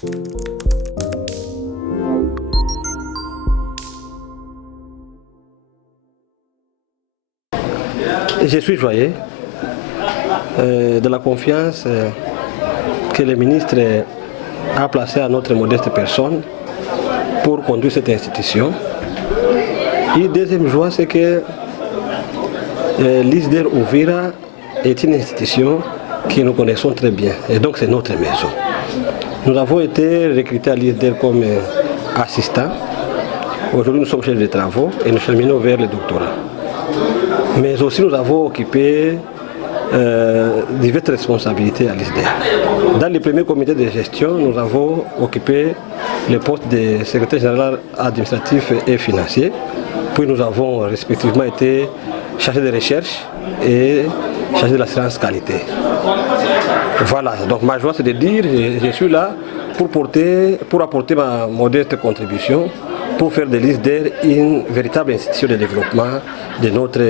Je suis joyeux de la confiance que le ministre a placée à notre modeste personne pour conduire cette institution. Et la deuxième joie, c'est que l'ISDER Uvira est une institution que nous connaissons très bien. Et donc c'est notre maison. Nous avons été recrutés à l'ISDER comme assistants. Aujourd'hui nous sommes chefs de travaux et nous cheminons vers le doctorat. Mais aussi nous avons occupé diverses responsabilités à l'ISDER. Dans le premier comité de gestion, nous avons occupé le poste de secrétaire général administratif et financier. Puis nous avons respectivement été chargés de recherche et chargés de l'assurance qualité. Voilà, donc ma joie c'est de dire que je suis là pour apporter ma modeste contribution pour faire de l'ISDER une véritable institution de développement de notre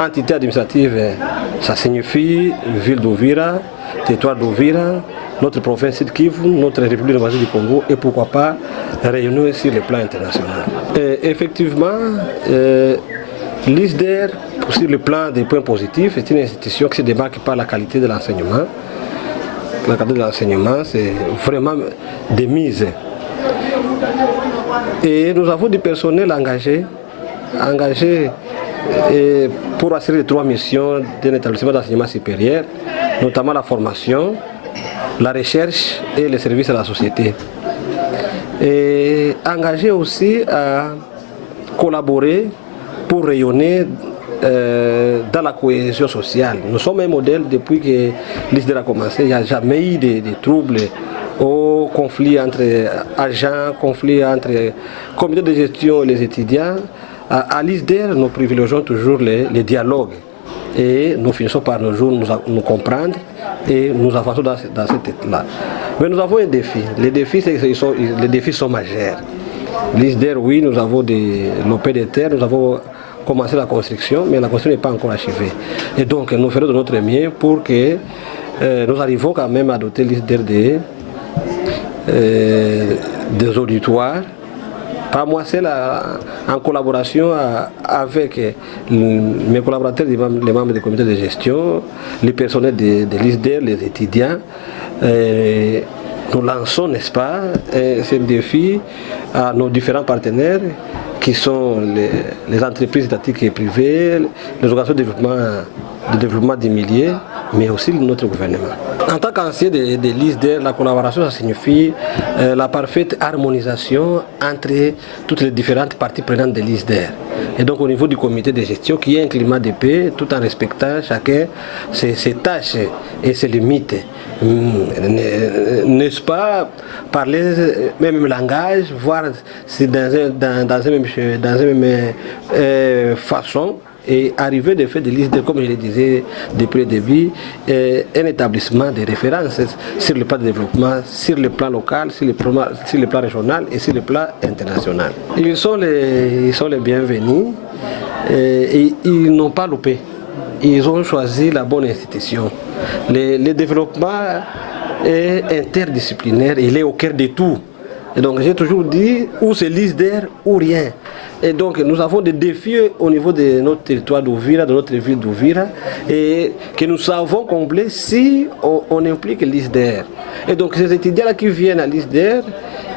entité administrative. Ça signifie ville d'Uvira, territoire d'Uvira, notre province Sud Kivu, notre République démocratique du Congo et pourquoi pas rayonner sur le plan international. Effectivement, l'ISDER, sur le plan des points positifs, c'est une institution qui se démarque par la qualité de l'enseignement. La qualité de l'enseignement, c'est vraiment des mises. Et nous avons du personnel engagé pour assurer les 3 missions d'un établissement d'enseignement supérieur, notamment la formation, la recherche et les services à la société. Et engagé aussi à collaborer pour rayonner dans la cohésion sociale. Nous sommes un modèle depuis que l'ISDER a commencé. Il n'y a jamais eu de troubles au conflit entre agents, conflit entre comités de gestion et les étudiants. À l'ISDER, nous privilégions toujours les dialogues et nous finissons par nos jours nous comprendre et nous avançons dans cette tête-là. Mais nous avons un défi. Les défis sont majeurs. L'ISDER, oui, nous avons des lopés de terre, nous avons commencé la construction, mais la construction n'est pas encore achevée. Et donc, nous ferons de notre mieux pour que nous arrivions quand même à doter l'ISDER des auditoires, pas moi seul, en collaboration avec mes collaborateurs, les membres du comité de gestion, les personnels de l'ISDER, les étudiants. Nous lançons, n'est-ce pas, ce défi à nos différents partenaires qui sont les entreprises étatiques et privées, les organisations de développement des milliers, mais aussi notre gouvernement. En tant qu'ancien de l'ISDER, la collaboration, ça signifie la parfaite harmonisation entre toutes les différentes parties prenantes de l'ISDER. Et donc au niveau du comité de gestion, qui est un climat de paix, tout en respectant chacun ses tâches et ses limites. N'est-ce pas parler même langage, voir si dans une même façon, et arriver de fait de l'ISDER, comme je le disais depuis le début, un établissement de référence sur le plan de développement, sur le plan local, sur le plan régional et sur le plan international. Ils sont les bienvenus et ils n'ont pas loupé. Ils ont choisi la bonne institution. Le développement est interdisciplinaire, il est au cœur de tout. Et donc j'ai toujours dit, ou c'est l'ISDER ou rien. Et donc nous avons des défis au niveau de notre territoire d'Uvira, de notre ville d'Uvira, et que nous savons combler si on implique l'ISDER. Et donc ces étudiants-là qui viennent à l'ISDER,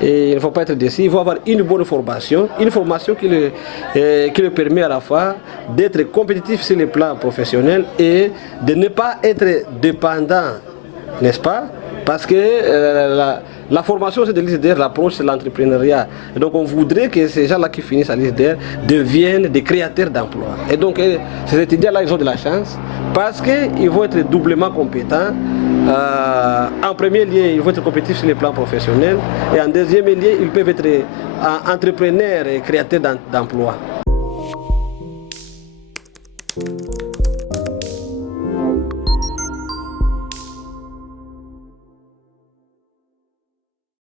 et il ne faut pas être déçus, ils vont avoir une bonne formation, une formation qui leur permet à la fois d'être compétitifs sur le plan professionnel et de ne pas être dépendants, n'est-ce pas? Parce que la formation c'est de l'ISDER, l'approche c'est l'entrepreneuriat. Et donc on voudrait que ces gens-là qui finissent à l'ISDER deviennent des créateurs d'emplois. Et donc ces étudiants-là, ils ont de la chance parce qu'ils vont être doublement compétents. En premier lieu, ils vont être compétitifs sur le plan professionnel. Et en deuxième lieu, ils peuvent être entrepreneurs et créateurs d'emplois.